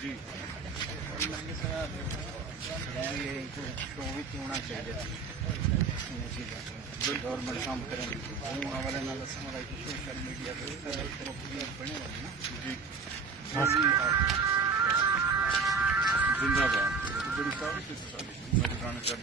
जी show भी होना चाहिए गवर्नमेंट काम करें वाले सोशल मीडिया बने हुए ना जी जिंदाबाद बड़ी सारी मजराना कर